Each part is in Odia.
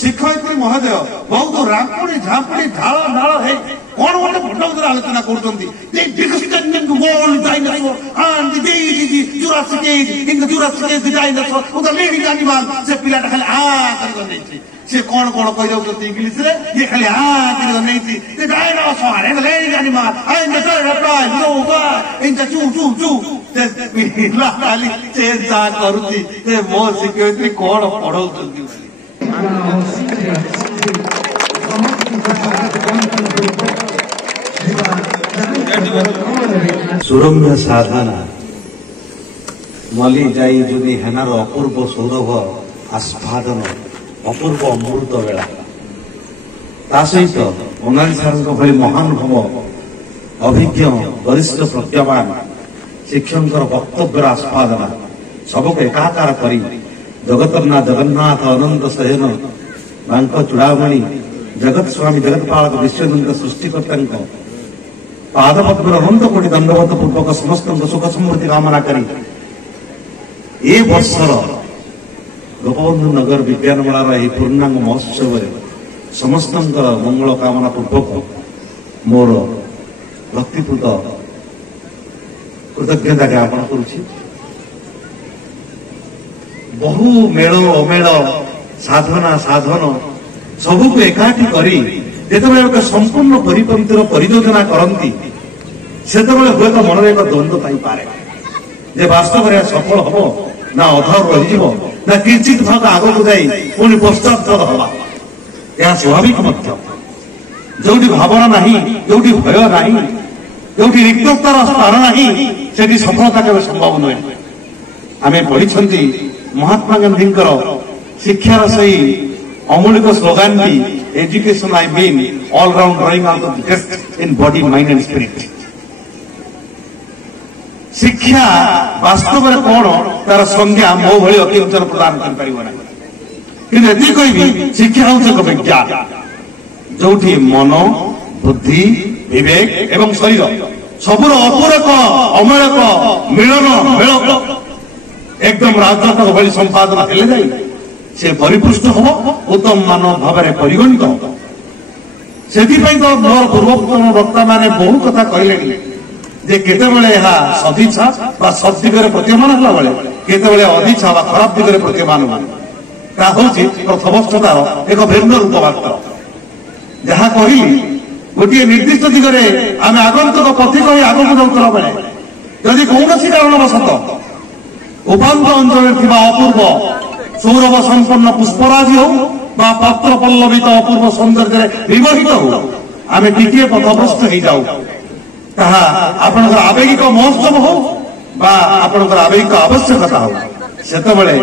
शिक्षयित्री महोदय बहुत रापुड़ी झापुड़ी झाड़ नाड़ है कौन गोटे भंडा आलोचना करते से पिलाटा खाली से कौन कौन कही जाऊँ इंग्लीश रे ये खाली मो शिक्षयित्री कौन पढ़ाऊँ सुरम्य साधना मली जाई जुदी हेनार अपूर्व सौरभ आस्वादन अपूर्व अमृत बेला ता सहित मोनाली सार भली महानुभव अभिज्ञ वरिष्ठ प्रज्ञावान शिक्षक वक्तव्यर आस्वादना सबको एकाकार करी जगतनाथ जगन्नाथ अनंत सहन बांक चूड़ामणि जगत स्वामी जगतपालक विश्वनंद सृष्टिकर्ता पादपद्म अनंत कोटि दंडवत पूर्वक समस्त सुख समृद्धि कामना करी ए वर्षर गोपबंधु नगर विज्ञान मेलार यह पूर्णांग महोत्सव समस्त मंगल कामना पूर्वक मोर भक्तिपूत कृतज्ञता ज्ञापन करुछि। बहु मेल अमेल साधना साधन सबको एकाठी करी जिते संपूर्ण परिपंथीर परियोजना करती से हुए तो मन में एक द्वंद्व पारे जे वास्तव में सफल हम ना अधर रही ना किंचित भाग आग को जाई पुणी पश्चात्पद हवा यह स्वाभाविक जो भावना नहीं जो भय नहीं जो रिक्ततार स्थान नहीं से सफलता केवल संभव नुहे। आम पढ़ी महात्मा गांधी शिक्षार सही अमूलिक स्लोगान टी education I mean all round drawing out of the best in body mind and spirit. शिक्षा वास्तव में कौन तार संज्ञा मो भली अकिंचन प्रदान कर शिक्षा हूँ एक विज्ञान जो मन बुद्धि विवेक एवं शरीर सबुर अपूरक अमूलक मिलन मेलक एकदम राजनाथ भली संपादन हेले जाए से परिपुष्ट हम उत्तम मानव भाव में परिगणित से मोर पूर्वतम वक्ता मैंने बहु कथा कहले जे केतेबेले सदिच्छा सद्दिगरे प्रतीयमान होला बेले केतेबेले अदिच्छा खराब दिगरे प्रतीयमान हूँ प्रथमस्थतार एक भिन्न रूप मात्र जहाँ कहली गोटे निर्दिष्ट दिगरे आम आगंतुक पथिक हो आगक जाऊला बेले जदि कौन कारणवशत उपांत अंचल अपूर्व सौरभ संपन्न पुष्पराजी हो पत्र पल्लवित अपूर्व सौंदर्य विमोहित हो आम टिके पथभ्रष्ट हो जाऊ ताहा आपनकर आवेगिक महोत्सव हो आपनकर आवेगिक आवश्यकता हो सेतबेले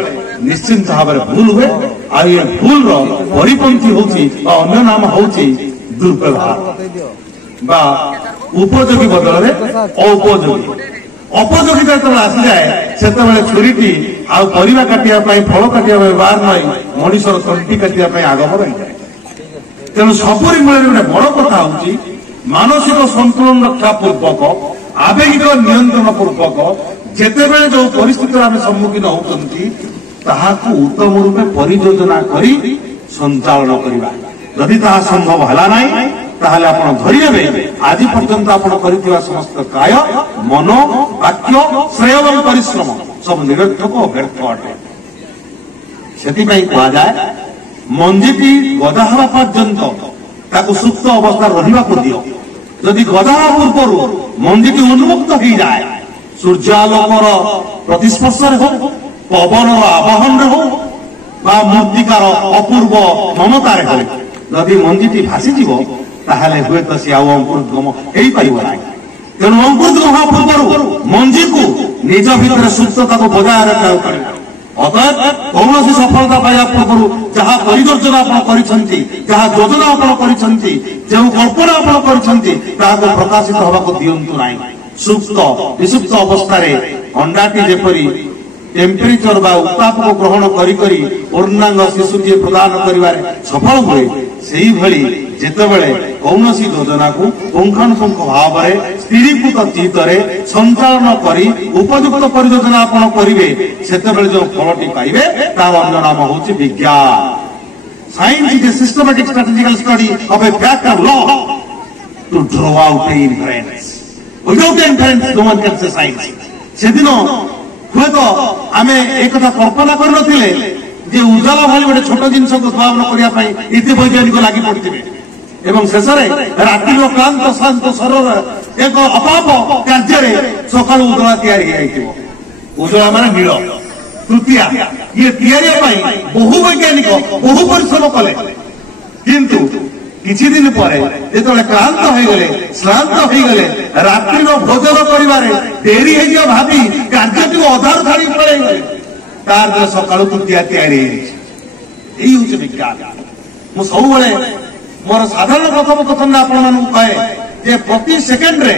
निश्चिंत भाव में भूल हुए आ ये भूल परिपंथी होची अन्य नाम होची दुर्व्यवहार उपयोगी बदल में औपयोगी अपयोगिता जो आसी जाए से छुरी आरिवा काटिया फल काटिया व्यवहार नहीं मनीषर तंटी काटिया आग बढ़ाई जाए। तेणु सबुरी मूल गोटे बड़ कथा हूँ मानसिक संतुलन रक्षा पूर्वक आवेगिक नियंत्रण पूर्वक जितेबले जो परिस्थिति आम सम्मुखीन होती उत्तम रूपे परियोजना करी संचालन करवा जदि ताहा संभव है ना ताहले आपण धरिबे आज पर्यंत आपण करिथिबा समस्त काय मन वाक्य श्रेय एवं परिश्रम सब निरर्थक व्यर्थ अटे। सेति पई कहा जाय मंजीटी गदा हवा पर्यंत ताकू सुप्त अवस्था रहिबा को दियो जदि गदा पूर्व मंजीटी उन्मुक्त हो जाए सूर्यालोकर प्रतिस्पर्श हो पवन आवाहन हो मूर्तिकार अपूर्व ममतार हो जदि मंजीटी भासीज ताहले हुए तो सी अंकुरोद्गम हो पार ना तेणु अंकुरोद्गम पूर्व मंजी को निज भितर सुप्तता को बजाय रखा पड़े। अतएव कौन सफलता पाइबा पूर्व जहाँ परियोजना जहाँ योजना जो कल्पना आप प्रकाशित होगा दिंतु ना सुप्त विसुप्त अवस्था अंडाटी जेपरी टेम्परेचर उत्ताप को ग्रहण करी पूर्णांग शिशुटी प्रदान कर सफल हुए से भली जितेबले कौन योजना को पुंखानुपुंख भाव में स्थिरीकृत चित्तरे संचालन करी उपयुक्त परियोजना आपण करेंगे से जो फलटी पाइबे तार अन्य नाम हूँ विज्ञान। Science is a systematic strategical study of a fact of law to draw out an inference. Without inference, no one can say science. সেদিন ହୁଏତ ଆମେ ଏକଥା କଳ୍ପନା କରିନଥିଲେ ଯେ ଉଜାଲା ଭଳି ଗୋଟେ ଛୋଟ ଜିନିଷକୁ ଉଦ୍ଭାବନ କରିବା ପାଇଁ ଏତେ ବୈଜ୍ଞାନିକ ଲାଗି ପଡିଥିବେ ଏବଂ ଶେଷରେ ରାତିର କ୍ଳାନ୍ତ ଶାନ୍ତ ଶରୀର ଏକ ଅପାପ କାର୍ଯ୍ୟରେ ସକାଳୁ ଉଜ୍ଜଳା ତିଆରି ହେଇଯାଇଥିବ। ଉଜ୍ଜଳା ମାନେ ନୀଳ ତୃତୀୟା ଇଏ ତିଆରି ପାଇଁ ବହୁ ବୈଜ୍ଞାନିକ ବହୁ ପରିଶ୍ରମ କଲେ, କିନ୍ତୁ କିଛି ଦିନ ପରେ ଯେତେବେଳେ କ୍ଳାନ୍ତ ହୋଇଗଲେ ଶ୍ରାନ୍ତ ହୋଇଗଲେ ରାତ୍ରିର ଭୋଜନ କରିବାରେ ଡେରି ହେଇଯିବ ଭାବି କାର୍ଯ୍ୟଟିକୁ ଅଧାରୁ ଛାଡ଼ି ପଳେଇଗଲେ, ତାର ସକାଳୁ ତୃତୀୟା ତିଆରି ହେଇଯାଇଛି। ଏଇ ହଉଛି ବିଜ୍ଞାନ। ମୁଁ ସବୁବେଳେ ମୋର ସାଧାରଣ କଥୋପକଥନରେ ଆପଣମାନଙ୍କୁ କହେ ଯେ ପ୍ରତି ସେକେଣ୍ଡରେ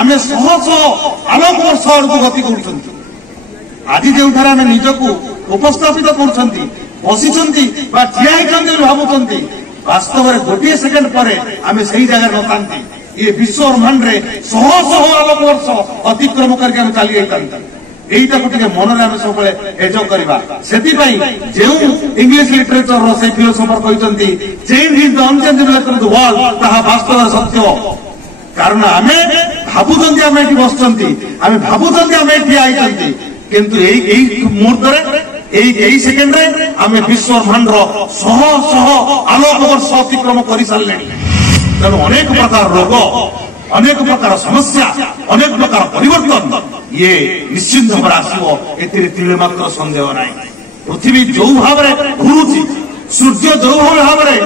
ଆମେ ଶହ ଶହ ଆଲୋକ ବର୍ଷ ଆଡ଼କୁ ଗତି କରୁଛନ୍ତି। ଆଜି ଯେଉଁଠାରେ ଆମେ ନିଜକୁ ଉପସ୍ଥାପିତ କରୁଛନ୍ତି, ବସିଛନ୍ତି ବା ଠିଆ ହେଇଛନ୍ତି ବୋଲି ଭାବୁଛନ୍ତି, ବାସ୍ତବରେ ଗୋଟିଏ ସେକେଣ୍ଡ ପରେ ଆମେ ସେଇ ଜାଗାରେ ନଥାନ୍ତି। ଏ ବିଶ୍ୱ ବ୍ରହ୍ମାଣ୍ଡରେ ଶହ ଶହ ଆଲୋକ ବର୍ଷ ଅତିକ୍ରମ କରିକି ଆମେ ଚାଲି ଯାଇଥାନ୍ତି। এইটাকে টিকে মନରେ ଆମେ ସବୁବେଳେ ଏଜ କରିବା। ସେଥିପାଇଁ ଯେଉଁ ଇଂଲିଶ ଲିଟରେଚରର ସେଇ ଫିଲୋସୋଫର କହିଛନ୍ତି change is the unchangeable nature of the world, ତାହା ବାସ୍ତବରେ ସତ୍ୟ। କାରଣ ଆମେ ଭାବୁଛନ୍ତି ଆମେ ଏଠି ବସିଛନ୍ତି, ଆମେ ଭାବୁଛନ୍ତି ଆମେ ଏଠି ଆଇଛନ୍ତି, କିନ୍ତୁ ଏଇ ମୁହୂର୍ତ୍ତରେ ଏଇ ସେକେଣ୍ଡରେ ଆମେ ବିଶ୍ୱ ବ୍ରହ୍ମାଣ୍ଡର ଶହ ଶହ ଆଲୋକ ବର୍ଷ ଅତିକ୍ରମ କରିସାରିଲେଣି। ତେଣୁ ଅନେକ ପ୍ରକାର ରୋଗ, ଅନେକ ପ୍ରକାର ସମସ୍ୟା, ଅନେକ ପ୍ରକାର ପରିବର୍ତ୍ତନ ଇଏ ନିଶ୍ଚିନ୍ତ ଭାବରେ ଆସିବ, ଏଥିରେ ତିଳେ ମାତ୍ର ସନ୍ଦେହ ନାହିଁ। ପୃଥିବୀ ଯୋଉ ଭାବରେ ଘୁରୁଛି, ସୂର୍ଯ୍ୟ ଯୋଉ ଭାବରେ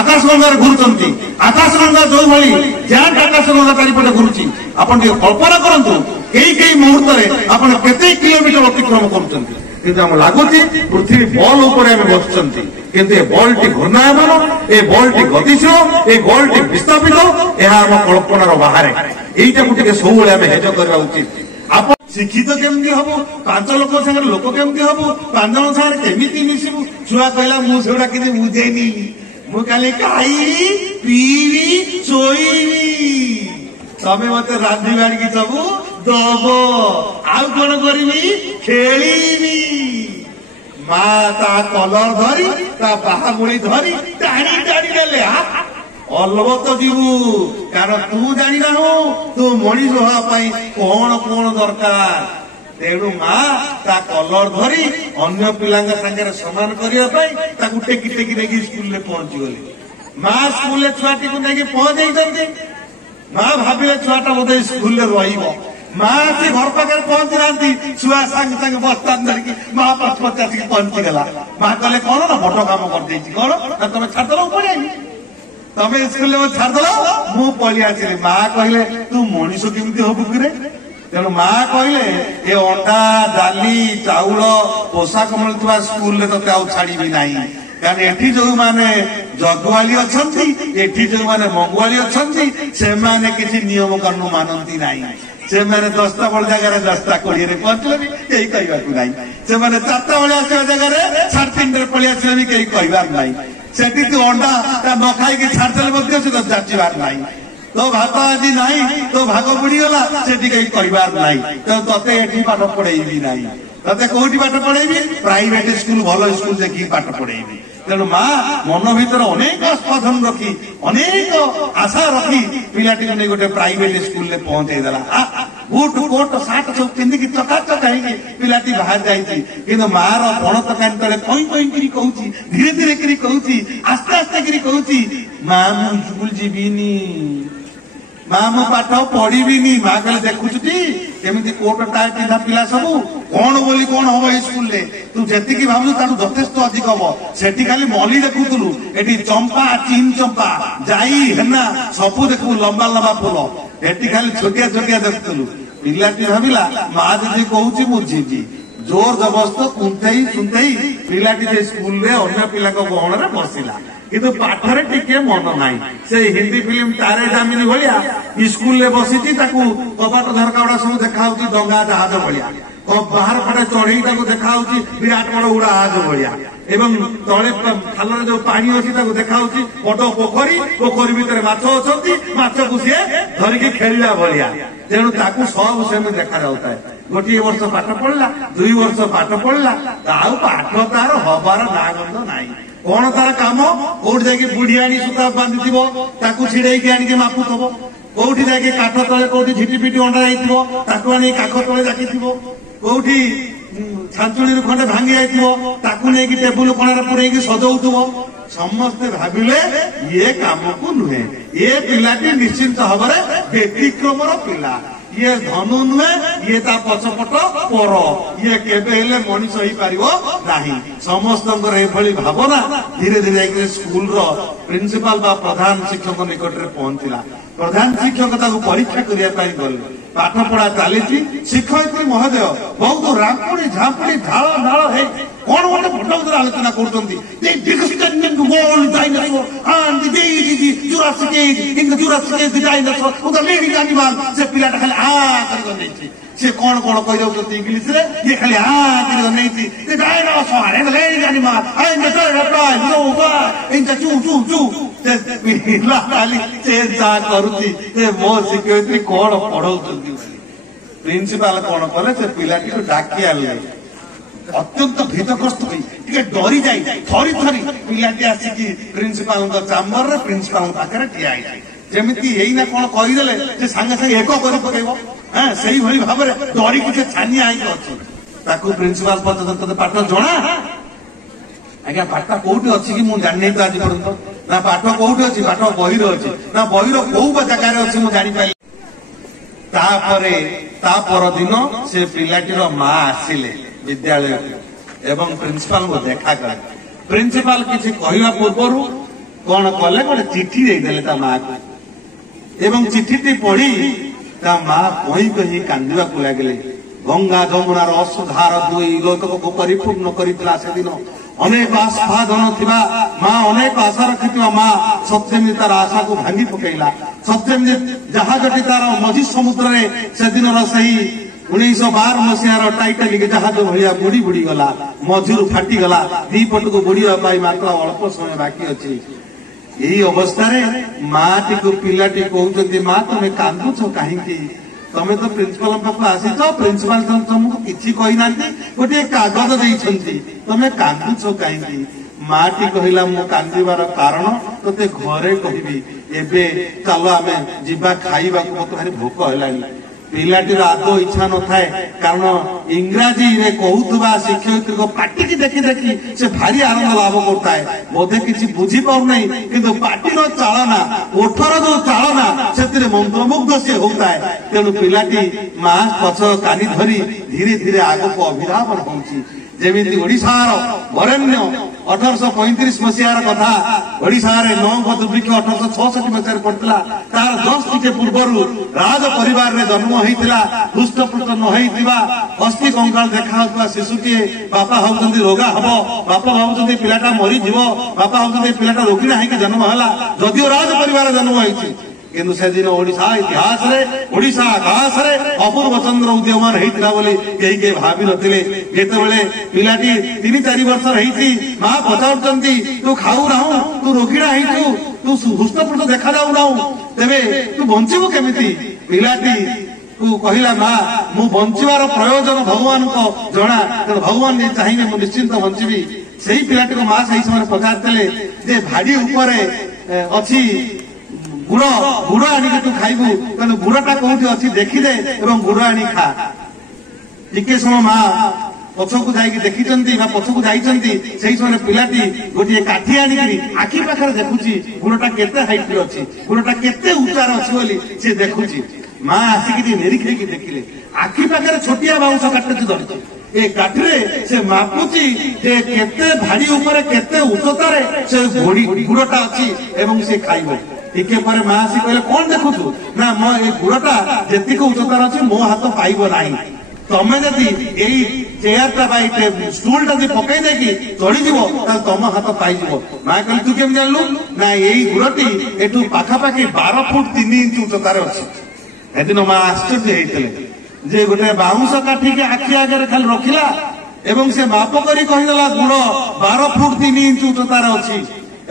ଆକାଶଗଙ୍ଗାରେ ଘୁରୁଛନ୍ତି, ଆକାଶଗଙ୍ଗା ଯୋଉଭଳି ଜାଟ ଆକାଶଗଙ୍ଗା ଚାରିପଟେ ଘୁରୁଛି, ଆପଣ ଟିକେ କଳ୍ପନା କରନ୍ତୁ କେଇ ମୁହୂର୍ତ୍ତରେ ଆପଣ କେତେ କିଲୋମିଟର ଅତିକ୍ରମ କରୁଛନ୍ତି। କିନ୍ତୁ ଆମକୁ ଲାଗୁଛି ପୃଥିବୀ ବଲ୍ ଉପରେ ଆମେ ବସୁଛନ୍ତି, କିନ୍ତୁ ଏ ବଲ୍ଟି ଘୂର୍ଣ୍ଣାୟମାନ, ଏ ବଲ୍ଟି ଗତିଶୀଳ, ଏ ବଲ୍ଟି ବିସ୍ଥାପିତ, ଏହା ଆମ କଳ୍ପନାର ବାହାରେ। এইটাକୁ ଟିକେ ସବୁବେଳେ ଆମେ ହେଜ କରିବା ଉଚିତ। ଆପଣ ଶିକ୍ଷିତ କେମିତି ହବୁ, 5 ଲୋକ ସାଙ୍ଗରେ ଲୋକ କେମିତି ହବୁ, 5 ଜଣ ସାଙ୍ଗରେ କେମିତି ମିଶିବୁ। ଛୁଆ କହିଲା ମୁଁ ସେଗୁଡା କିଛି ବୁଝେନି, ମୁଁ ଖାଲି ଖାଇବି ପିଇବି ଶୋଇବି, ତମେ ମତେ ରାନ୍ଧି ବାଢିକି ସବୁ ଦବ, ଆଉ କଣ କରିବି ଖେଳିବି। ମା ତା କଲର ଧରି ତା ବାହାମୂଳି ଧରି ଟାଣି ଟାଣି ଦେଲେ ଅଲବତ ଯିବୁ, କାରଣ ତୁ ଜାଣିନାହୁ ତୁ ମଣିଷ ହବା ପାଇଁ କଣ କଣ ଦରକାର। ତେଣୁ ମା ତା କଲର ଧରି ଅନ୍ୟ ପିଲାଙ୍କ ସାଙ୍ଗରେ ସମାନ କରିବା ପାଇଁ ତାକୁ ଟେକି ଟେକି ନେଇକି ସ୍କୁଲରେ ପହଞ୍ଚିଗଲେ। ମା ସ୍କୁଲରେ ଛୁଆଟିକୁ ନେଇକି ପହଞ୍ଚେଇଛନ୍ତି। ମା ଭାବିଲେ ଛୁଆଟା ବୋଧେ ସ୍କୁଲରେ ରହିବ। ମା ଆସି ଘର ପାଖରେ ପହଞ୍ଚି ନାହାନ୍ତି, ଛୁଆ ସାଙ୍ଗେ ସାଙ୍ଗେ ବସ୍ତାନ ଧରିକି ମା ପଛପଛେ ଆସିକି ପହଞ୍ଚିଗଲା। ମା କହିଲେ କଣ ନା ବଡ କାମ କରିଦେଇଛି, କଣ ନା ତମେ ଛାଡ଼ିଦେଲ ପଳେଇବି, ତମେ ସ୍କୁଲରେ ଛାଡ଼ିଦେଲ ମୁଁ ପଳେଇ ଆସିଲି। ମା କହିଲେ ତୁ ମଣିଷ କେମିତି ହବୁ କିରେ। ତେଣୁ ମା କହିଲେ ଏ ଅଣ୍ଡା ଡାଲି ଚାଉଳ ପୋଷାକ ମିଳୁଥିବା ସ୍କୁଲରେ ତତେ ଆଉ ଛାଡିବି ନାହିଁ, କାରଣ ଏଠି ଯୋଉମାନେ ଜଗୁଆଳି ଅଛନ୍ତି, ଏଠି ଯୋଉମାନେ ମଙ୍ଗୁଆଳି ଅଛନ୍ତି, ସେମାନେ କିଛି ନିୟମ କାନୁନ ମାନନ୍ତି ନାହିଁ। ସେମାନେ 10ଟା ବେଳ ଜାଗାରେ 10ଟା 20ରେ ପହଞ୍ଚିଲେ ବି କେହି କହିବାକୁ ନାହିଁ। ସେମାନେ 4ଟା ବେଳେ ଆସିବା ଜାଗାରେ 3:30ରେ ପଳେଇ ଆସିଲେ ବି କେହି କହିବାର ନାହିଁ। ସେଠି ତୁ ଅଣ୍ଡା ନ ଖାଇକି ଛାଡିଦେଲେ ମଧ୍ୟ ସେ ଯାଚିବାର ନାହିଁ। ତୋ ଭାତ ଆଜି ନାହିଁ, ତୋ ଭାଗ ବୁଡିଗଲା, ସେଠି କେହି କହିବାର ନାହିଁ। ତେଣୁ ତତେ ଏଠି ପାଠ ପଢେଇବି ନାହିଁ, ତତେ କୋଉଠି ପାଠ ପଢେଇବି, ପ୍ରାଇଭେଟ ସ୍କୁଲ ଭଲ ସ୍କୁଲ ଦେଖିକି ପାଠ ପଢେଇବି। ତେଣୁ ମା ମନ ଭିତରେ ଅନେକ ଆସ୍ପାଧନ ରଖି, ଅନେକ ଆଶା ରଖି ପିଲାଟିକୁ ନେଇ ଗୋଟେ ପ୍ରାଇଭେଟ ସ୍କୁଲରେ ପହଞ୍ଚେଇ ଦେଲା। ବୁଟ କୋଟ ସାର୍ଟ ସବୁ ପିନ୍ଧିକି ଚକାଚକ ହେଇକି ପିଲାଟି ବାହାରି ଯାଇଛି। କିନ୍ତୁ ମାର ପଣତ କାନି ତଳେ କଇଁ କଇଁ କିରି କହୁଛି, ଧୀରେ ଧୀରେ କିରି କହୁଛି, ଆସ୍ତେ ଆସ୍ତେ କିରି କହୁଛି, ମା ମୁଁ ସ୍କୁଲ ଯିବିନି, ମା ମୁଁ ପାଠ ପଢିବିନି। ମା କହିଲେ ଦେଖୁଛୁ ଟି କେମିତି କୋଟ ଟାଏ ପିନ୍ଧା ପିଲା ସବୁ, କଣ ବୋଲି କଣ ହବ ଏଇ ସ୍କୁଲରେ, ତୁ ଯେତିକି ଭାବୁଛୁ ତାଠୁ ଯଥେଷ୍ଟ ଅଧିକ ହବ। ସେଠି ଖାଲି ମଲି ଦେଖୁଥିଲୁ, ଏଠି ଚମ୍ପା ଚିନ୍ ଚମ୍ପା ଯାଇ ହେନା ସବୁ ଦେଖିବୁ ଲମ୍ବା ଲମ୍ବା ଫୁଲ, ଏଠି ଖାଲି ଛୋଟିଆ ଛୋଟିଆ ଦେଖୁଥିଲୁ। ପିଲାଟି ଭାବିଲା ମା ଯଦି କହୁଛି ମୁଁ ଯିବି, ଜୋର ଜବରଦସ୍ତ କୁନ୍ଥେଇ କୁନ୍ଥେଇ ପିଲାଟି ସେ ସ୍କୁଲରେ ଅନ୍ୟ ପିଲାଙ୍କ ଗହଣରେ ବସିଲା, କିନ୍ତୁ ପାଠରେ ଟିକେ ମନ ନାହିଁ। ସେ ହିନ୍ଦୀ ଫିଲ୍ମ ତାରେ ଜାମିନି ଭଳିଆ ସ୍କୁଲରେ ବସିଛି, ତାକୁ କବାଟ ଝରକା ଗୁଡା ସବୁ ଦେଖାଯାଉଛି ଡଙ୍ଗା ଜାହାଜ ଭଳିଆ, ବାହାର ପଟେ ଚଢେଇ ତାକୁ ଦେଖାଯାଉଛି ବିରାଟ ବଡ ଉଡାଜାହାଜ ଭଳିଆ, ଏବଂ ତଳେ ଖାଲରେ ଯୋଉ ପାଣି ଅଛି ତାକୁ ଦେଖାଯାଉଛି ବଡ ପୋଖରୀ, ପୋଖରୀ ଭିତରେ ମାଛ ଅଛନ୍ତି, ମାଛକୁ ସିଏ ଧରିକି ଖେଳିଲା ଭଳିଆ। ତେଣୁ ତାକୁ ସବୁ ସେମିତି ଦେଖାଯାଉଥାଏ। ଗୋଟିଏ ବର୍ଷ ପାଠ ପଢିଲା, 2 ବର୍ଷ ପାଠ ପଢିଲା, ଆଉ ପାଠ ତାର ହବାର ନାଁ ଗନ୍ଧ ନାହିଁ। कौन तार काम कोठी जाके बुढ़ी आनी सूता बांधि ताकू छिड़ेकी आनिके मापुथब कोठी जाके काठ तले कोठी झिटिपिटी अंडा जाइथिबो ताकू आनी काख तले जाकिथिबो कोठी छांचुड़ी खंडे भांगी जाइथिबो ताकू नेकी टेबुल कोणारे पुरेकी सजौथबो समस्ते भाविले ये काम को नुहे ये पिलाटी निश्चिंत भाव व्यतिक्रमर पिला ये धनु नुहे ये ता पछपट पर ये केबे हेले मनीष होई पारिबो नाही समस्तंकर एभली भावना धीरे धीरे जाके स्कूल रो प्रिंसिपल बा प्रधान शिक्षक निकट रे पहुंचला प्रधान शिक्षक ताको परीक्षा करिया पाई गले पाठ पढ़ा चली शिक्षयित्री महोदय बहुत रापुड़ी झापुड़ी ढाल ढाल है कौन गोटे भट्ट आलोचना कर पिलाटा खाली सी कौन कौन कही इंग्लीश रे ये खाली मो शिक्षयित्री कौन पढ़ाऊ प्रिंसिपाल कौन कले से पिलाटी को डाकी आने अत्यंत भीतग्रस्त हुई डरी जाए थरी थरी पिलाटी आसिकी प्रिंसिपाल चाम्बर रे प्रिंसिपाल पाखे ठिया जमी यही कौन कहीदेले सागे सागे एक कर पकेब हाँ से भाव में डरी कि छानिया अच्छी प्रिंसिपाल पचार पाठ जना आज्ञा पाठ कौटी अच्छी कि मुझे जानी तो आज पर्यंत ना पाठ कौटी अच्छी पाठ बही अच्छी ना बही कौ जगार अच्छी मुझे जापारी तापर दिन से पिलाटीर माँ आसिले विद्यालय एवं प्रिंसिपाल को देखा कले प्रिंसिपाल किसी कहवा पूर्व कौन कले गोटे चिठी देदेले ता माँ को एवं चिठी पढ़ी ता माँ कही कही कांदिबा को लगिले गंगा जमुनार असुधार दुई लोक को परिपूर्ण करितला से दिन अनेक आस्वादन थिबा माँ अनेक आशा रखिथिबा माँ सत्यमी तार आशा को भांगी पकेला सत्यमी जहाजटी तार मझी समुद्र रे से दिन सही 1912 मसीहार टाइटानिक जहाज भाया बुड़ी बुड़ी गला मझुर फाटी गला दी पट को बुड़ीवा मात्र अल्प समय बाकी अच्छी यही अवस्था माँ टी को पिलाटी कहते माँ तुम्हें कांदुछ कहीं तमें तो प्रिंसिपाल पाख आसीच प्रिंसिपाल तुमको किसी कही गोटे कागज देती तमें कांदुछ कहीं माँ टी कहला मु कांदार कारण तोते घरे कहबी एबे चलो आम जीवा खाइबा मत भारी भोक है पिलाटीर आदौ इच्छा न थाए कारण इंग्राजी रे कहूथुबा शिक्षयित्री को पाटी की देखी देखी से भारी आनंद लाभ करता है बोधे किसी बुझी पार नहीं किंतु पाटीर चालना ओठर जो चालना से मंत्रमुग्ध से होता है तेणु पिलाटी माँ पछ कानी धरी धीरे धीरे आग को अभिधावन होउची जेमिति ओडिशार वरेण्य 1835 मसीहार कथा ओडिशार नौ दुर्भिक्ष 1866 मसीह पड़ता तार 10 टिके पूर्व राज परिवार रे जन्म होइतिला हृष्टपुष्ट न होइतिबा अस्थि कंकाल देखा शिशुटी बापा भावुंट रोगा हब बापा भावुंट पिलाटा मरी जीव बापा भावुंट पिलाटा रोगी ना जन्म है जदिओ राज परिवार जन्म होइछि किंतु से दिन ओडिशा इतिहास रे ओडिशा आकाश रे अपूर्व चंद्र उद्यमान होइतिला बोली केही भावी नथिले जेतेबेले पिलाटी 3-4 वर्ष रही माँ पचारुचंती तू खाऊ ना तू रोगीड़ा होइछु तू हृष्टपुष्ट देखा जाऊ ना तेबे तू बंचिबु केमिति पिलाटी तू कहला माँ मु बंचिबार प्रयोजन भगवान को जना तेणु भगवान जे चाहिए मु निश्चिंत बंचिबी सेही पिलाटी को माँ सही समय पचारते जे भाड़ी उपरे अच्छी गुड़ गुड़ आनिक तू खाइबू तेणु गुड़टा कौटी अच्छी देखीदे एवं गुड़ आनी खा टिके समय माँ पछकू जाइकी देखिचंती बा पछकू जाइचंती सेही समय पिलाटी गोटे काठी आनिकरी आखि पाखरे देखुची गुड़टा केते हाइट रे अछि गुड़टा केते उच्चार अछि बोली से देखुची माँ आसिकी निरीक्षेकी देखिले आखि पाखरे छोटिया बाउंस काटची धरची ए काठरे से मापुची जे केते भाड़ी ऊपर केते उच्चतारे से गुड़टा अछि एवं से खाइबो टिके पर माँ आसी कहले कौन देखुछु ना मो ए गुड़टा जेतिक उच्चतार अछि मो हाथ पाइबो नाही तमे जदि एई चेयरटा बाई स्टूलटा जदि पकई देकी चढ़ी जीवो त तम हाथ पाई जीवो माँ कहले तू केम जानलु ना एई गुड़टी एठू पाखापाखि 12 फुट 3 इंच उच्चतार अछि एदिन माँ आश्चर्य हेइतले जे गोटे बाउंस काठी के आखि आगे खाली रखिला एवं से माप करी कहीदेला गुड़ 12 फुट 3 इंच उच्चतार अछि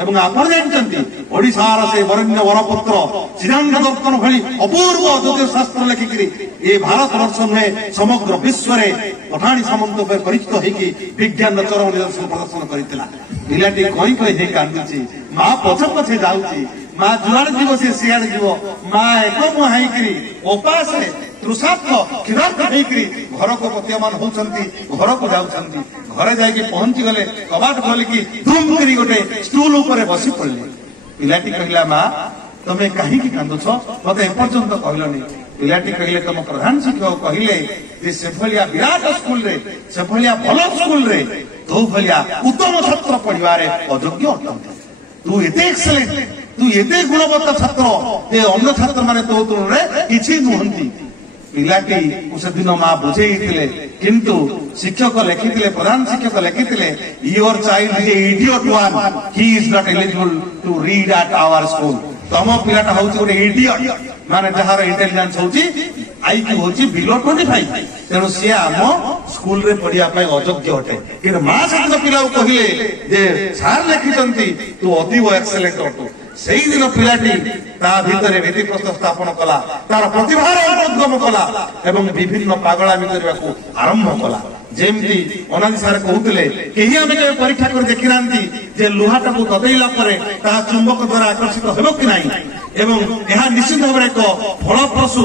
ଏବଂ ଆପଣ ଜାଣିଛନ୍ତି ଓଡିଶାର ସେ ବରେଣ୍ୟ ବରପୁତ୍ର ଶ୍ରୀରାମ ଦର୍ପଣ ଭଳି ଅପୂର୍ବ ଜ୍ୟୋତିଷଶାସ୍ତ୍ର ଲେଖିକିରି ଏ ଭାରତ ବର୍ଷ ନୁହେଁ ସମଗ୍ର ବିଶ୍ୱରେ ପଠାଣି ସାମନ୍ତ ଉପରେ ପରିଚିତ ହେଇକି ବିଜ୍ଞାନର ଚରମ ନିଦର୍ଶନ ପ୍ରଦର୍ଶନ କରିଥିଲା। ପିଲାଟି କହି କହି ହେଇ କାନ୍ଦୁଛି, ମା ପଛେ ପଛେ ଯାଉଛି, ମା ଯୁଆଡେ ଯିବ ସେ ସିଆଡେ ଯିବ, ମା ଏକମୁହାଁ ହେଇକିରି ଉପାସରେ ତୃଷାର୍ଥ କ୍ଷୀରାର୍ଥ ହେଇକିରି ଘରକୁ ପ୍ରତୀୟମାନ ହଉଛନ୍ତି, ଘରକୁ ଯାଉଛନ୍ତି। ଘରେ ଯାଇକି ପହଞ୍ଚିଗଲେ କବାଟ ଖୋଲିକି ଧୁମ୍ କରି ଗୋଟେ ଷ୍ଟୁଲ ଉପରେ ବସି ପଡିଲେ। ପିଲାଟି କହିଲା, ମା ତମେ କାହିଁକି କାନ୍ଦୁଛ, ମତେ ଏପର୍ଯ୍ୟନ୍ତ କହିଲନି। ପିଲାଟି କହିଲେ, ତମ ପ୍ରଧାନ ଶିକ୍ଷକ କହିଲେ ଯେ ସେଭଳିଆ ବିରାଟ ସ୍କୁଲରେ, ସେଭଳିଆ ଭଲ ସ୍କୁଲରେ ତୋ ଭଳିଆ ଉତ୍ତମ ଛାତ୍ର ପଢିବାରେ ଅଯୋଗ୍ୟ ଅଟନ୍ତି। ତୁ ଏତେ ଏକ୍ସେଲେଣ୍ଟ, ତୁ ଏତେ ଗୁଣବତ୍ତା ଛାତ୍ର ଯେ ଅନ୍ୟ ଛାତ୍ର ମାନେ ତୋ ତୁଳନାରେ କିଛି ନୁହନ୍ତି। ପିଲାଟି ସେଦିନ ମା ବୁଝେଇଥିଲେ, କିନ୍ତୁ ଶିକ୍ଷକ ଲେଖିଥିଲେ, ପ୍ରଧାନ ଶିକ୍ଷକ ଲେଖିଥିଲେ, your child is a idiot one, he is not eligible to read at our school. ତମ ପିଲାଟା ହଉଛି ଗୋଟେ ଇଡିୟଟ, ମାନେ ଯାହାର ଇଣ୍ଟେଲିଜେନ୍ସ ହଉଛି IQ ହଉଛି ବିଲୋ 25, ତେଣୁ ସିଏ ଆମ ସ୍କୁଲରେ ପଢିବା ପାଇଁ ଅଯୋଗ୍ୟ ଅଟେ। କିନ୍ତୁ ମା ସେଦିନ ପିଲାକୁ କହିଲେ ଯେ ସାର୍ ଲେଖିଛନ୍ତି ତୁ ଅତୀବ ଏକ୍ସେଲେଣ୍ଟ ଅଟୁ। ସେଇଦିନ ପିଲାଟି ତା ଭିତରେ ଭିତ୍ତିପ୍ରସ୍ତର ସ୍ଥାପନ କଲା, ତାର ପ୍ରତିଭାର ଉଦ୍ଗମ କଲା ଏବଂ ବିଭିନ୍ନ ପାଗଳାମି କରିବାକୁ ଆରମ୍ଭ କଲା। ଯେମିତି ଅନାଦି ସାର୍ କହୁଥିଲେ, କେହି ଆମେ କେବେ ପରୀକ୍ଷା କରି ଦେଖିନାହାନ୍ତି ଯେ ଲୁହାଟାକୁ ଦଦେଇଲା ପରେ ତାହା ଚୁମ୍ବକ ଦ୍ୱାରା ଆକର୍ଷିତ ହେବ କି ନାହିଁ, ଏବଂ ଏହା ନିଶ୍ଚିତ ଭାବରେ ଏକ ଫଳପ୍ରସୂ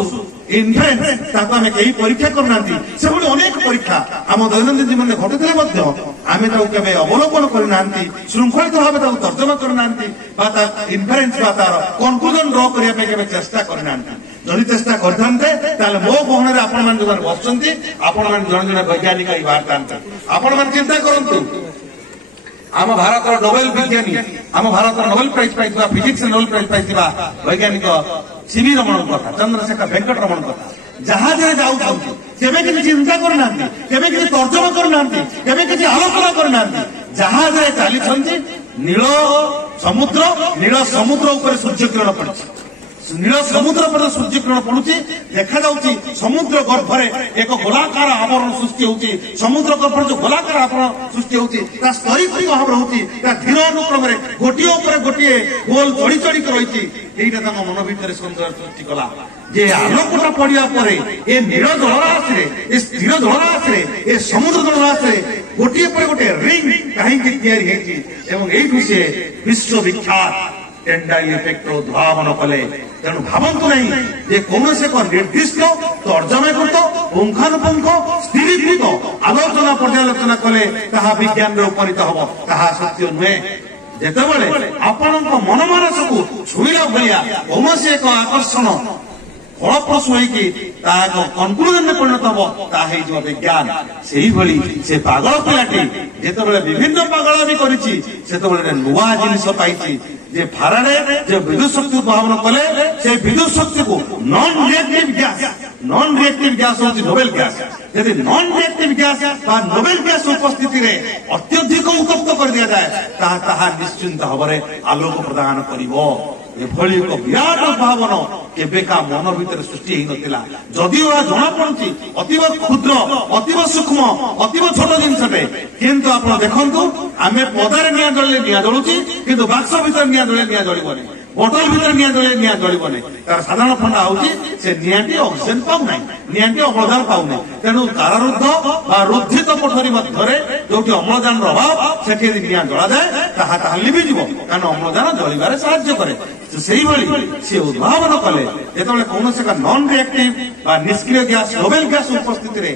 ଇନଫ୍ଲୁଏନ୍ସ, ତାକୁ ଆମେ କେହି ପରୀକ୍ଷା କରୁନାହାନ୍ତି। ସେଭଳି ଅନେକ ପରୀକ୍ଷା ଆମ ଦୈନନ୍ଦିନ ଜୀବନରେ ଘଟୁଥିଲେ ମଧ୍ୟ ଆମେ ତାକୁ କେବେ ଅବଲୋକନ କରିନାହାନ୍ତି, ଶୃଙ୍ଖଳିତ ଭାବେ ତାକୁ ତର୍ଜମା କରିନାହାନ୍ତି, ବା ତା ଇନଫରେନ୍ସ ବା ତାର କନକ୍ଲୁଜନ ଡ୍ର କରିବା ପାଇଁ କେବେ ଚେଷ୍ଟା କରିନାହାନ୍ତି। ଯଦି ଚେଷ୍ଟା କରିଥାନ୍ତେ ତାହେଲେ ମୋ ଗହଣରେ ଆପଣମାନେ ଯୋଉମାନେ ବସୁଛନ୍ତି, ଆପଣମାନେ ଜଣେ ଜଣେ ବୈଜ୍ଞାନିକ ହେଇ ବାହାରିଥାନ୍ତେ। ଆପଣମାନେ ଚିନ୍ତା କରନ୍ତୁ, ଆମ ଭାରତର ନୋବେଲ ବିଜ୍ଞାନୀ, ଆମ ଭାରତର ନୋବେଲ ପ୍ରାଇଜ ପାଇଥିବା, ଫିଜିକ୍ସ ନୋବେଲ ପ୍ରାଇଜ ପାଇଥିବା ବୈଜ୍ଞାନିକ CV ରମଣଙ୍କ କଥା, ଚନ୍ଦ୍ରଶେଖର ଭେଙ୍କଟ ରମଣଙ୍କ କଥା, ଜାହାଜରେ ଯାଉଛନ୍ତି, କେବେ କିଛି ଚିନ୍ତା କରୁନାହାନ୍ତି, କେବେ କିଛି ତର୍ଜମା କରୁନାହାନ୍ତି, କେବେ କିଛି ଆଲୋଚନା କରୁନାହାନ୍ତି। ଜାହାଜରେ ଚାଲିଛନ୍ତି, ନୀଳ ସମୁଦ୍ର ଉପରେ ସୂର୍ଯ୍ୟକିରଣ ପଡିଛି, ନୀଳ ସମୁଦ୍ର ଉପରେ ସୂର୍ଯ୍ୟକିରଣ ପଡୁଛି, ଦେଖାଯାଉଛି ସମୁଦ୍ର ଗର୍ଭରେ ଏକ ଗୋଲାକାର ଆବରଣ ସୃଷ୍ଟି ହଉଛି। ସମୁଦ୍ର ଗର୍ଭରେ ଯୋଉ ଗୋଲାକାର ଆବରଣ ସୃଷ୍ଟି ହଉଛି ତା ସ୍ତରୀକୃତ ଭାବରେ ହଉଛି, ତା ଧୀର ଅନୁକ୍ରମରେ ଗୋଟିଏ ଉପରେ ଗୋଟିଏ ଗୋଲ ଚଢି ଚଢିକି ରହିଛି। এইটা তাଙ୍କ ମନ ଭିତରେ ସୌନ୍ଦର୍ଯ୍ୟ ସୃଷ୍ଟି କଲା ଯେ ଆଲୋକଟା ପଡିବା ପରେ ଏ ନୀଳ ଜଳରାଶିରେ, ଏ ସ୍ଥିର ଜଳରାଶିରେ, ଏ ସମୁଦ୍ର ଜଳରାଶିରେ ଗୋଟିଏ ପରେ ଗୋଟିଏ ରିଙ୍ଗ କାହିଁକି ତିଆରି ହେଇଛି, ଏବଂ ଏଇଠୁ ସେ ବିଶ୍ୱବିଖ୍ୟାତ ଟେଣ୍ଡାଇଲ ଇଫେକ୍ଟର ଉଦ୍ଭାବନ କଲେ। ତେଣୁ ଭାବନ୍ତୁ ନାହିଁ ଯେ କୌଣସି ଏକ ନିର୍ଦ୍ଦିଷ୍ଟ ତର୍ଜମାକୃତ ପୁଙ୍ଖାନୁପୁଙ୍ଖ ସ୍ଥିରୀକୃତ ଆଲୋଚନା ପର୍ଯ୍ୟାଲୋଚନା କଲେ ତାହା ବିଜ୍ଞାନରେ ଉପନୀତ ହବ, ତାହା ସତ୍ୟ ନୁହେଁ। ଯେତେବେଳେ ଆପଣଙ୍କ ମନ ମାନସକୁ ଛୁଇଁଲା ଭଳିଆ କୌଣସି ଏକ ଆକର୍ଷଣ ଫଳପ୍ରସୂ ହେଇକି ତାହା ଏକ କନକ୍ଲୁଜନରେ ପରିଣତ ହବ, ତାହା ହେଇଯିବ ବିଜ୍ଞାନ। ସେଇଭଳି ସେ ପାଗଳ ପିଲାଟି ଯେତେବେଳେ ବିଭିନ୍ନ ପାଗଳାମି କରିଛି, ସେତେବେଳେ ନୂଆ ଜିନିଷ ପାଇଛି ଯେ ଫାରାଡେ ଯେ ବିଦ୍ୟୁତ ଶକ୍ତି ଉଦ୍ଭାବନ କଲେ, ସେ ବିଦ୍ୟୁତ ଶକ୍ତିକୁ ନନ୍ ରିଏକ୍ଟିଭ ଗ୍ୟାସ ହଉଛି ନୋବେଲ ଗ୍ୟାସ। ଯଦି ନନ୍ ରିଏକ୍ଟିଭ ଗ୍ୟାସ ବା ନୋବେଲ ଗ୍ୟାସ ଉପସ୍ଥିତିରେ ଅତ୍ୟଧିକ ଉତ୍ତପ୍ତ କରିଦିଆଯାଏ, ତାହା ନିଶ୍ଚିନ୍ତ ଭାବରେ ଆଲୋକ ପ୍ରଦାନ କରିବ। ଏଭଳି ଏକ ବିରାଟ ଉଦ୍ଭାବନ କେବେ କାହା ମନ ଭିତରେ ସୃଷ୍ଟି ହେଇନଥିଲା। ଯଦିଓ ଏହା ଜଣାପଡୁଛି ଅତୀବ କ୍ଷୁଦ୍ର, ଅତୀବ ସୂକ୍ଷ୍ମ, ଅତୀବ ଛୋଟ ଜିନିଷଟେ, କିନ୍ତୁ ଆପଣ ଦେଖନ୍ତୁ ଆମେ ପଦାରେ ନିଆଁ ଜଳିଲେ ନିଆଁ ଜଳୁଛି, କିନ୍ତୁ ବାକ୍ସ ଭିତରେ ନିଆଁ ଜଳିଲେ ନିଆଁ ଜଳିବନି, ବୋଟଲ ଭିତରେ ନିଆଁ ଜଳିଲେ ନିଆଁ ଜଳିବନି। ତାର ସାଧାରଣ ଫଣ୍ଡା ହଉଛି ସେ ନିଆଁଟି ଅକ୍ସିଜେନ ପାଉନାହିଁ, ନିଆଁଟି ଅମ୍ଳଜାନ ପାଉନାହିଁ। ତେଣୁ କାରାରୁଦ୍ଧ ବା ରୁଦ୍ଧିତ କୋଠରୀ ମଧ୍ୟରେ ଯୋଉଠି ଅମ୍ଳଜାନର ଅଭାବ, ସେଠି ଯଦି ନିଆଁ ଜଳାଯାଏ ତାହା ଲିଭିଯିବ, କାରଣ ଅମ୍ଳଜାନ ଜଳିବାରେ ସାହାଯ୍ୟ କରେ। ସେଇଭଳି ସେ ଉଦ୍ଭାବନ କଲେ, ଯେତେବେଳେ କୌଣସି ଏକ ନନ୍ ରିଏକ୍ଟିଭ ବା ନିଷ୍କ୍ରିୟ ଗ୍ୟାସ, ନୋବେଲ ଗ୍ୟାସ ଉପସ୍ଥିତିରେ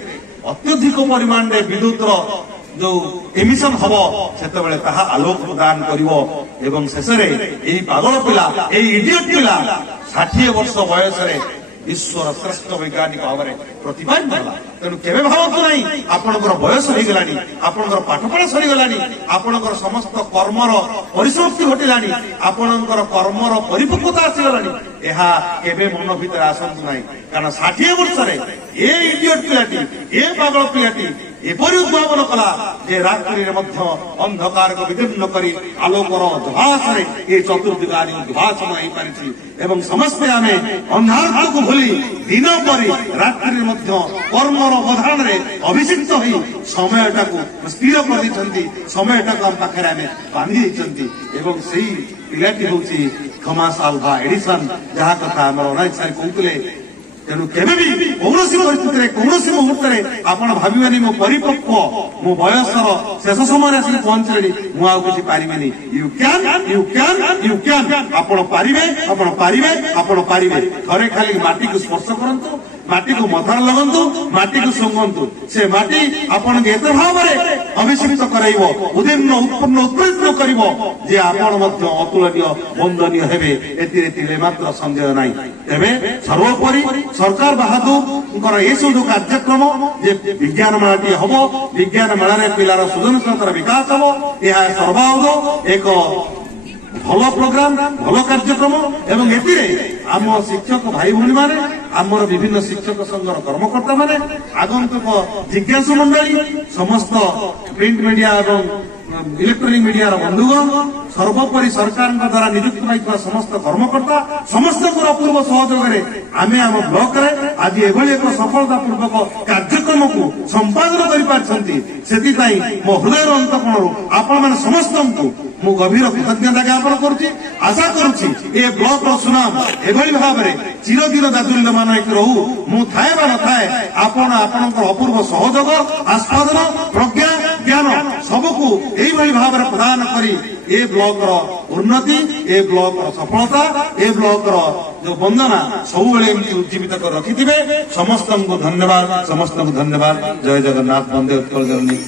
ଅତ୍ୟଧିକ ପରିମାଣରେ ବିଦ୍ୟୁତର ଯୋଉ ଏମିଶନ ହବ, ସେତେବେଳେ ତାହା ଆଲୋକ ପ୍ରଦାନ କରିବ। ଏବଂ ଶେଷରେ ଏଇ ପାଗଳ ପିଲା, ଏଇ ଇଡିୟଟ ପିଲା 60 ବର୍ଷ ବୟସରେ ବିଶ୍ୱର ଶ୍ରେଷ୍ଠ ବୈଜ୍ଞାନିକ ଭାବରେ ପ୍ରତିପାଦିତ ହେଲା। ତେଣୁ କେବେ ଭାବନ୍ତୁ ନାହିଁ ଆପଣଙ୍କର ବୟସ ହେଇଗଲାଣି, ଆପଣଙ୍କର ପାଠପଢା ସରିଗଲାଣି, ଆପଣଙ୍କର ସମସ୍ତ କର୍ମର ପରିସମାପ୍ତି ଘଟିଲାଣି, ଆପଣଙ୍କର କର୍ମର ପରିପକ୍ୱତା ଆସିଗଲାଣି, ଏହା କେବେ ମନ ଭିତରେ ଆସନ୍ତୁ ନାହିଁ। କାରଣ 60 ବର୍ଷରେ ଏ ଇଡିୟଟ ପିଲାଟି, ଏ ପାଗଳ ପିଲାଟି ଏପରି ଉଦ୍ଭାବନ କଲା ଯେ ରାତ୍ରିରେ ମଧ୍ୟ ଅନ୍ଧକାରକୁ ବିଦୀର୍ଣ୍ଣ କରି ଆଲୋକର ଉଦ୍ଭାସରେ ଏ ଚତୁର୍ଦିଗ ଆଜି ଉଦ୍ଭାସନ ହେଇପାରିଛି ଏବଂ ସମସ୍ତେ ଆମେ ଅନ୍ଧାରକୁ ଭୁଲି ଦିନ ପରେ ରାତ୍ରିରେ ମଧ୍ୟ କର୍ମର ଅବଧାରଣରେ ଅଭିଷିକ୍ତ ହୋଇ ସମୟଟାକୁ ସ୍ଥିର କରିଦେଇଛନ୍ତି, ସମୟଟାକୁ ଆମ ପାଖରେ ଆମେ ବାନ୍ଧି ଦେଇଛନ୍ତି ଏବଂ ସେଇ ପିଲାଟି ହେଉଛି ଥମାସ ଆଲଭା ଏଡିସନ୍, ଯାହା କଥା ଆମର ଅନାଇତ ସାର୍ କହୁଥିଲେ। ତେଣୁ କେବେ ବି କୌଣସି ପରିସ୍ଥିତିରେ କୌଣସି ମୁହୂର୍ତ୍ତରେ ଆପଣ ଭାବିବେନି ମୁଁ ପରିପକ୍ୱ, ମୁଁ ବୟସର ଶେଷ ସମୟରେ ଆସିକି ପହଞ୍ଚିଲେଣି, ମୁଁ ଆଉ କିଛି ପାରିବିନି। ୟୁ କ୍ୟାନ୍, ଆପଣ ପାରିବେ, ଆପଣ ପାରିବେ, ଆପଣ ପାରିବେ। ଥରେ ଖାଲି ମାଟିକୁ ସ୍ପର୍ଶ କରନ୍ତୁ, ମାଟିକୁ ମଥାରେ ଲଗନ୍ତୁ, ମାଟିକୁ ଶୁଙ୍ଗନ୍ତୁ, ସେ ମାଟି ଆପଣଙ୍କୁ ଏତେ ଭାବରେ ଅଭିଷିକ୍ତ କରାଇବ, ଉଦୀର୍ଣ୍ଣ ଉତ୍ପନ୍ନ ଉତ୍ପ୍ରେରିତ କରିବ ଯେ ଆପଣ ମଧ୍ୟ ଅତୁଳନୀୟ ବନ୍ଦନୀୟ ହେବେ, ଏଥିରେ ତିଳେ ମାତ୍ର ସନ୍ଦେହ ନାହିଁ। ତେବେ ସର୍ବୋପରି ସରକାର ବାହାଦୁରଙ୍କର ଏସବୁ ଯୋଉ କାର୍ଯ୍ୟକ୍ରମ ଯେ ବିଜ୍ଞାନ ମେଳାଟିଏ ହବ, ବିଜ୍ଞାନ ମେଳାରେ ପିଲାର ସୃଜନଶୀଳତାର ବିକାଶ ହବ, ଏହା ସର୍ବାଉଦ ଏକ ଭଲ ପ୍ରୋଗ୍ରାମ, ଭଲ କାର୍ଯ୍ୟକ୍ରମ ଏବଂ ଏଥିରେ ଆମ ଶିକ୍ଷକ ଭାଇ ଭଉଣୀ ମାନେ, ଆମର ବିଭିନ୍ନ ଶିକ୍ଷକ ସଂଘର କର୍ମକର୍ତ୍ତା ମାନେ, ଆଗନ୍ତୁକ ଜିଜ୍ଞାସୁ ମଣ୍ଡଳୀ, ସମସ୍ତ ପ୍ରିଣ୍ଟ ମିଡିଆ ଏବଂ ଇଲେକ୍ଟ୍ରୋନିକ ମିଡିଆର ବନ୍ଧୁଗଣ, ସର୍ବୋପରି ସରକାରଙ୍କ ଦ୍ୱାରା ନିଯୁକ୍ତ ପାଇଥିବା ସମସ୍ତ କର୍ମକର୍ତ୍ତା, ସମସ୍ତଙ୍କର ଅପୂର୍ବ ସହଯୋଗରେ ଆମେ ଆମ ବ୍ଲକରେ ଆଜି ଏଭଳି ଏକ ସଫଳତାପୂର୍ବକ କାର୍ଯ୍ୟକ୍ରମକୁ ସମ୍ପାଦନ କରିପାରିଛନ୍ତି। ସେଥିପାଇଁ ମୋ ହୃଦୟର ଅନ୍ତଃକୋଣରୁ ଆପଣମାନେ ସମସ୍ତଙ୍କୁ ମୁଁ ଗଭୀର କୃତଜ୍ଞତା ଜ୍ଞାପନ କରୁଛି। ଆଶା କରୁଛି ଏ ବ୍ଲକର ସୁନାମ ଏଭଳି ଭାବରେ ଚିରଦିନ ଜାଜୁଲ୍ୟମାନ ହେଇକି ରହୁ। ମୁଁ ଥାଏ ବା ନଥାଏ, ଆପଣ ଆପଣଙ୍କର ଅପୂର୍ବ ସହଯୋଗ, ଆସ୍ୱାଦନ, ପ୍ରଜ୍ଞା, ଜ୍ଞାନ ସବୁକୁ ଏଇଭଳି ଭାବରେ ପ୍ରଦାନ କରି ଏ ବ୍ଲକର ଉନ୍ନତି, ଏ ବ୍ଲକର ସଫଳତା, ଏ ବ୍ଲକର ଯୋଉ ବନ୍ଦନା ସବୁବେଳେ ଏମିତି ଉଜ୍ଜୀବିତ କରି ରଖିଥିବେ। ସମସ୍ତଙ୍କୁ ଧନ୍ୟବାଦ, ସମସ୍ତଙ୍କୁ ଧନ୍ୟବାଦ। ଜୟ ଜଗନ୍ନାଥ, ବନ୍ଦେ ଉତ୍କଳ ଜନନୀ।